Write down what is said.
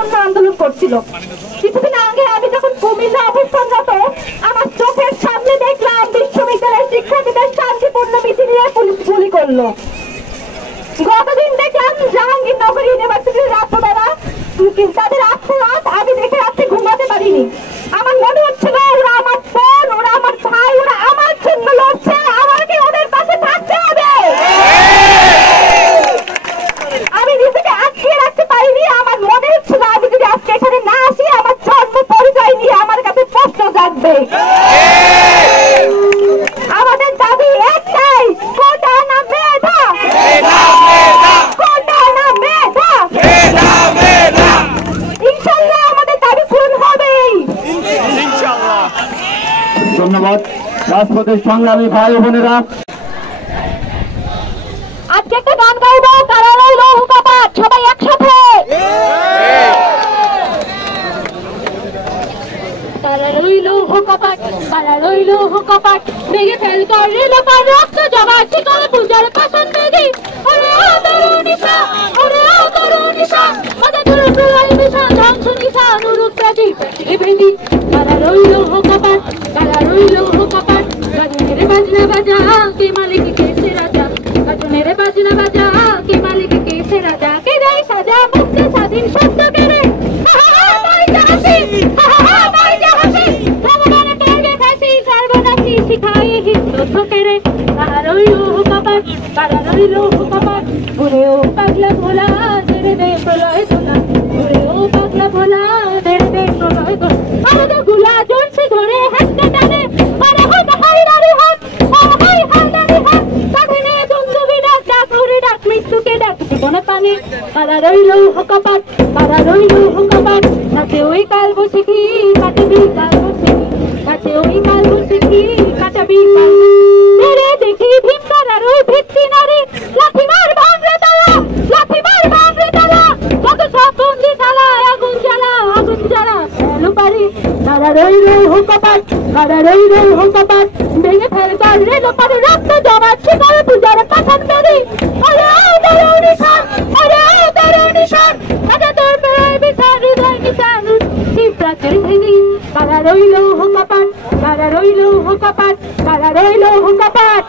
অন্য আন্দোলন করছিল। কিছুদিন আগে আমি যখন কুমিল্লা অবস্থানরত আমার চোখের সামনে দেখলাম বিশ্ববিদ্যালয়ের শিক্ষার্থীদের শান্তিপূর্ণ মিছিলে পুলিশ গুলি করলো। গতদিন দেখলাম জাহাঙ্গীরনগর ইউনিভার্সিটির রাত্রবেলা তাদের আত্মঘাত আমি দেখে রাত্রে ঘুমাতে পারিনি। আমার মনে হচ্ছিল ওরা আমার বোন, ওরা আমার ভাই, ওরা আমার জন্য লড়ছে, আমাকে ওদের পাশে থাকতে হবে। আমি নিজেকে আটকে রাখতে পারিনি। আমার মনে হচ্ছিল আমি যদি আজকে এখানে না আসি আমার জন্ম পরিচয় নিয়ে আমার কাছে প্রশ্ন জাগবে। আমাদের দাবি একটাই, কোটা না মেধা, কোটা না মেধা। ইনশাআল্লাহ আমাদের দাবি পূরণ হবেই। ধন্যবাদ রাজপথের সংগ্রামী ভাই বোনেরা। আজকে একটা গান গাইবো, কারা রইল হুকাপাত, সবাই একসাথে। কারা রইল হুকাপাত, কারা রইল হুকাপাত, ভেঙে ফেল করে লোকার রক্ত জমা শিকল পূজার পাশন বেদি। ওরে ও তরুণিশা, ওরে ও তরুণিশা, মাথা ধরে প্রলয় মিশা ধ্বংস নিশা নুরুক প্রাচীর বেদি। কারা রইল হুকাপাত, কারা রইল হুকাপাত, গাজনের বাজনা বাজা কে মালিক কে সে রাজা, গাজনের বাজনা বাজা কে মালিক কে সে রাজা, কে দেয় সাজা মুক্তি স্বাধীন শব্দ কেড়ে। শিখাই হিন্দু ঠকেরে কারা রইল হুকাপাত, কারা রইল হুকাপাত, ঘুরে ও পাগলা ভোলা দেড়ে দে প্রলয় ধোলা, ঘুরে ও পাগলা ভোলা দেড়ে দে প্রলয় ধোলা। আমাদের গুলা জনসে ধরে হাসতে টানে, আরে হাত হাইলারি হাত, হাই হাইলারি হাত, কাঁধে দুন্দুবি ডাক, ডাক উড়ে ডাক মৃত্যুকে ডাক জীবনে পানে। কারা রইল হুকাপাত, কারা রইল হুকাপাত, নাচে ওই কাল বসেকি কাটবি কাল বসেকি, কাছে ওই কাল বসেকি কাটাবি কাল মেরে দেখি ভীম তারার ওই ভিত্তি নারী, লাঠি মার ভাঙরে তারা, লাঠি মার ভাঙরে তারা, কত সব বন্দি শালা আগুন জ্বালা, আগুন জ্বালা এলো পারি। কারা রইল হুকাপাত, কারা রইল হুকাপাত, ভেঙে ফেল করে লোপার রক্ত জমা শিকল পূজার পাঠান বেদি। ওরে ও তরুণিশান, ওরে ও তরুণিশান, মাথা তোর বেড়ায় বিশাল হৃদয় নিশান প্রাচীর ভেদি। কারা রইল হুকাপাত, কারা রইল হুকাপাত, কারা রইল হুকাপাত।